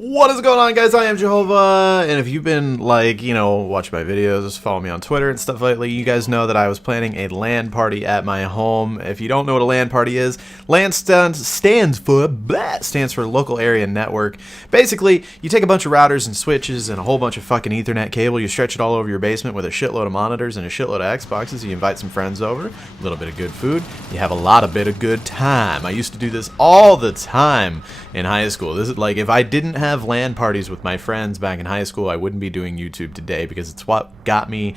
What is going on, guys? I am Jehovah, and if you've been, like, watching my videos, follow me on Twitter and stuff lately, you guys know that I was planning a LAN party at my home. If you don't know what a LAN party is, LAN stands for Local Area Network. Basically, you take a bunch of routers and switches and a whole bunch of fucking Ethernet cable, you stretch it all over your basement with a shitload of monitors and a shitload of Xboxes, you invite some friends over, a little bit of good food, you have a lot of bit of good time. I used to do this all the time in high school. This is like, if I didn't have LAN parties with my friends back in high school, I wouldn't be doing YouTube today, because it's what got me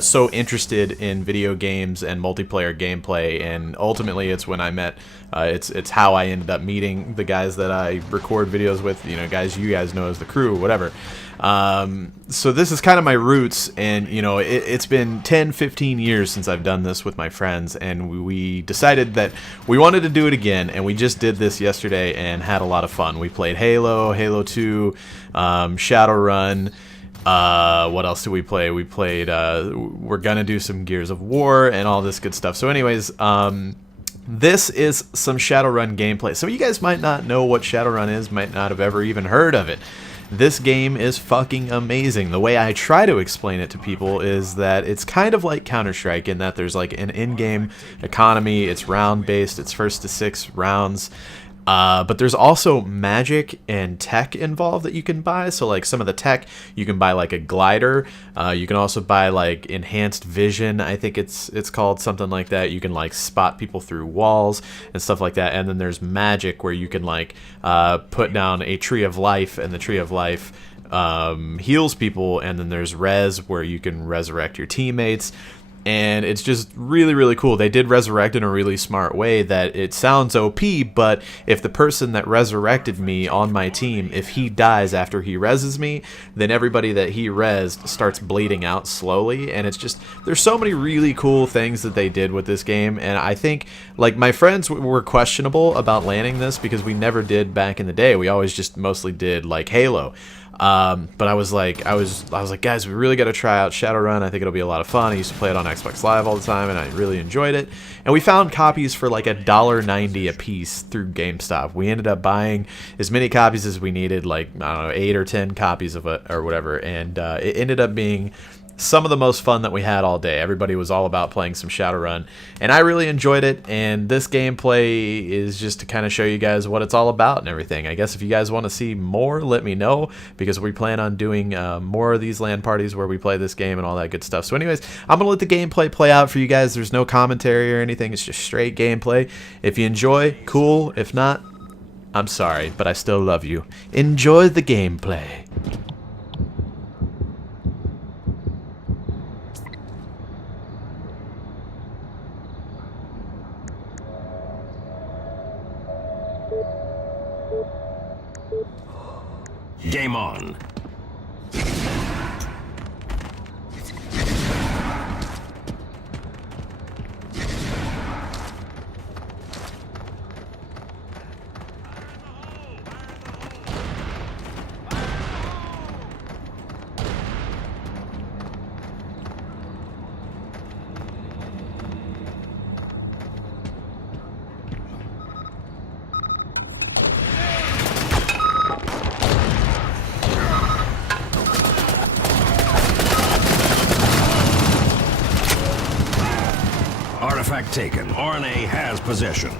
so interested in video games and multiplayer gameplay, and ultimately it's when I met it's how I ended up meeting the guys that I record videos with, guys you guys know as the crew, whatever. So this is kind of my roots, and it's been 10-15 years since I've done this with my friends, and we decided that we wanted to do it again, and we just did this yesterday and had a lot of fun. We played Halo 2, Shadowrun. What else did we play? We played we're gonna do some Gears of War and all this good stuff. So anyways, this is some Shadowrun gameplay. Some of you guys might not know what Shadowrun is, might not have ever even heard of it. This game is fucking amazing. The way I try to explain it to people is that it's kind of like Counter-Strike, in that there's like an in-game economy, it's round-based, it's first to 6 rounds. But there's also magic and tech involved that you can buy. So like some of the tech, you can buy like a glider. You can also buy like enhanced vision. I think it's called something like that. You can like spot people through walls and stuff like that. And then there's magic, where you can like put down a tree of life, and the tree of life heals people. And then there's res, where you can resurrect your teammates. And it's just really, really cool. They did resurrect in a really smart way that it sounds OP, but if the person that resurrected me on my team, if he dies after he reses me, then everybody that he resed starts bleeding out slowly. And it's just, there's so many really cool things that they did with this game. And I think, like, my friends were questionable about landing this, because we never did back in the day. We always just mostly did, like, Halo. But I was like, guys, we really got to try out Shadowrun. I think it'll be a lot of fun. I used to play it on Xbox Live all the time, and I really enjoyed it. And we found copies for like $1.90 a piece through GameStop. We ended up buying as many copies as we needed, like, I don't know, 8 or 10 copies of it or whatever. And it ended up being some of the most fun that we had all day. Everybody was all about playing some Shadowrun, and I really enjoyed it. And this gameplay is just to kind of show you guys what it's all about and everything. I guess if you guys want to see more, let me know, because we plan on doing more of these LAN parties where we play this game and all that good stuff. So anyways, I'm gonna let the gameplay play out for you guys. There's no commentary or anything, it's just straight gameplay. If you enjoy, cool. If not, I'm sorry, but I still love you. Enjoy the gameplay. Game on. Artifact taken. RNA has possession.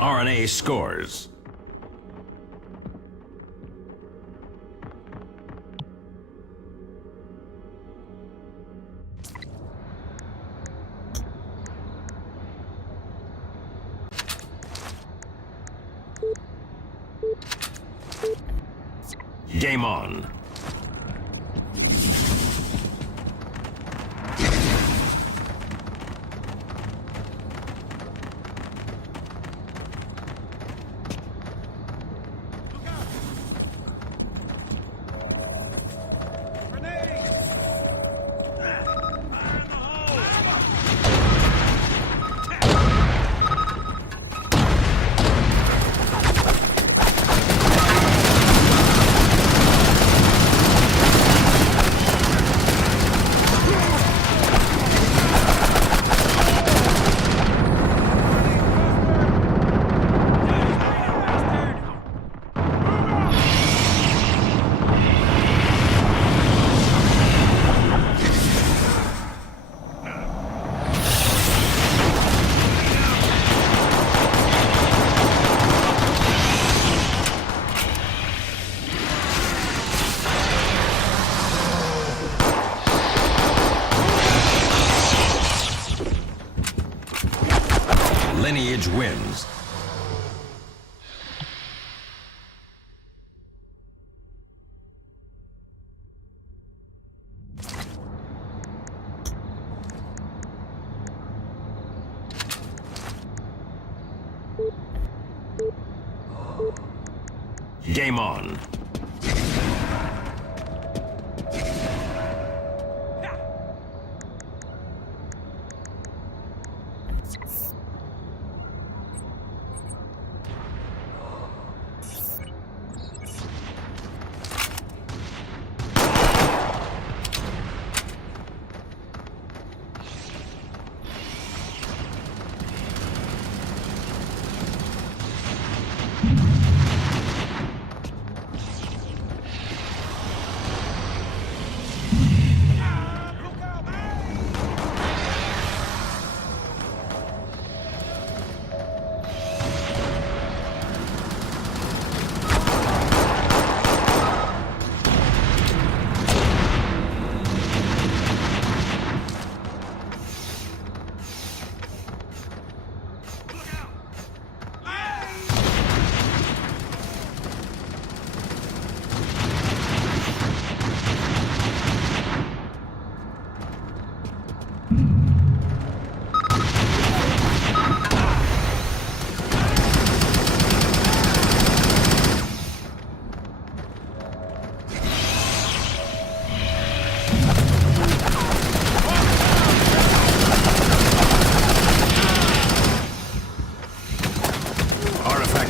RNA scores. Game on. Game on.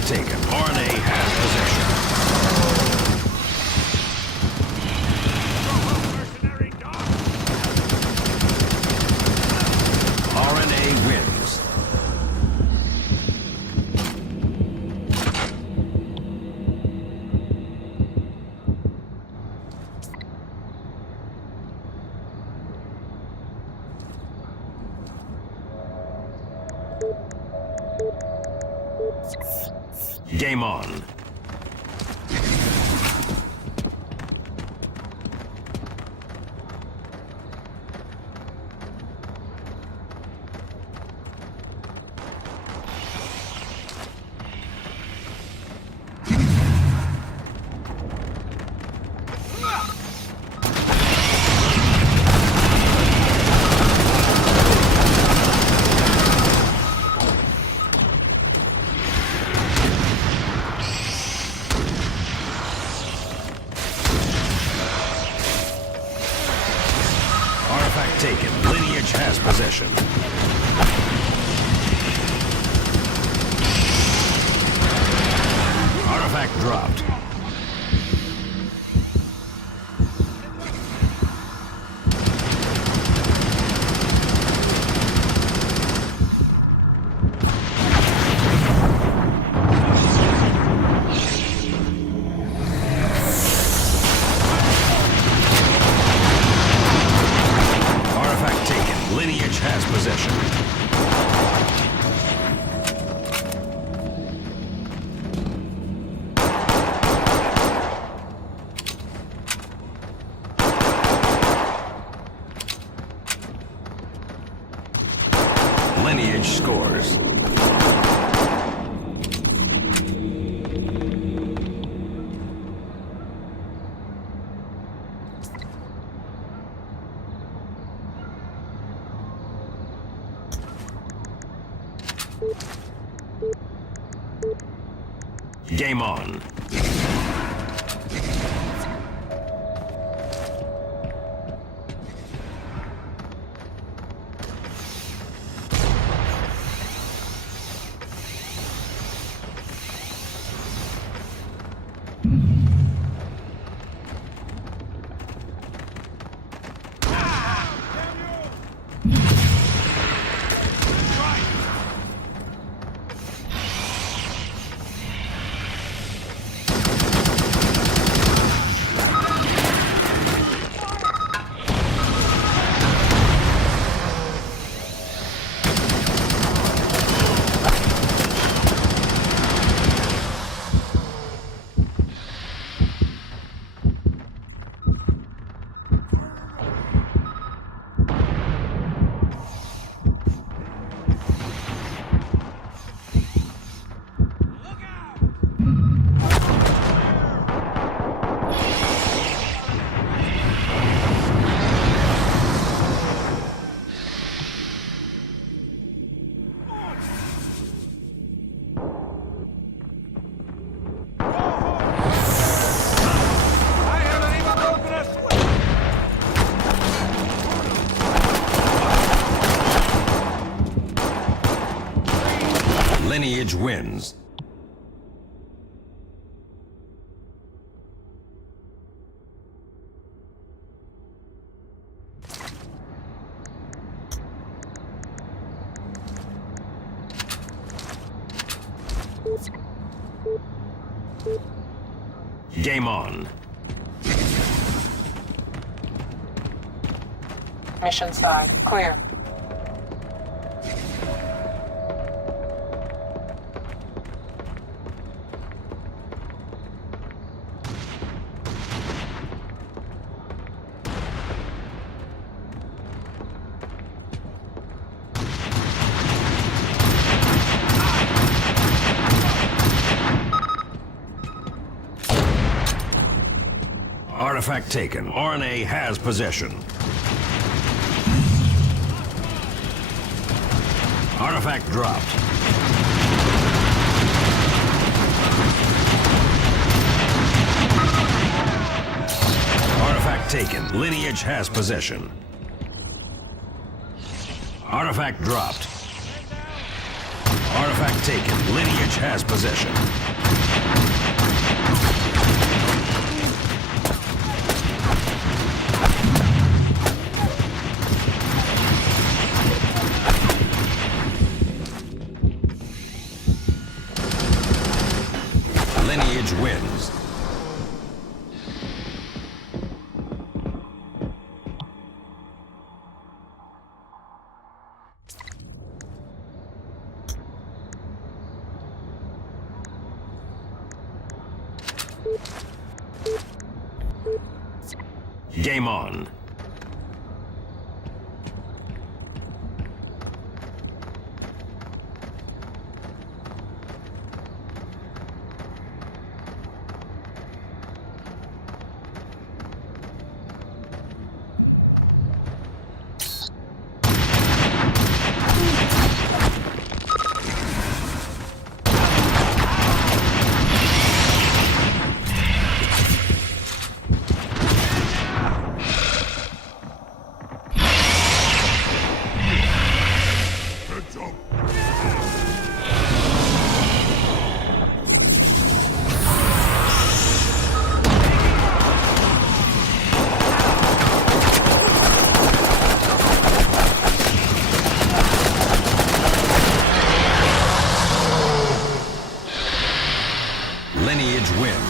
Taken. RNA has possession. RNA wins. Game on. Artifact taken. Lineage has possession. Artifact dropped. Lineage has possession. Lineage scores. Game on. Game on. Mission side, clear. Artifact taken. RNA has possession. Artifact dropped. Artifact taken. Lineage has possession. Artifact dropped. Artifact taken. Lineage has possession. Lineage wins. Game on. Lineage wins.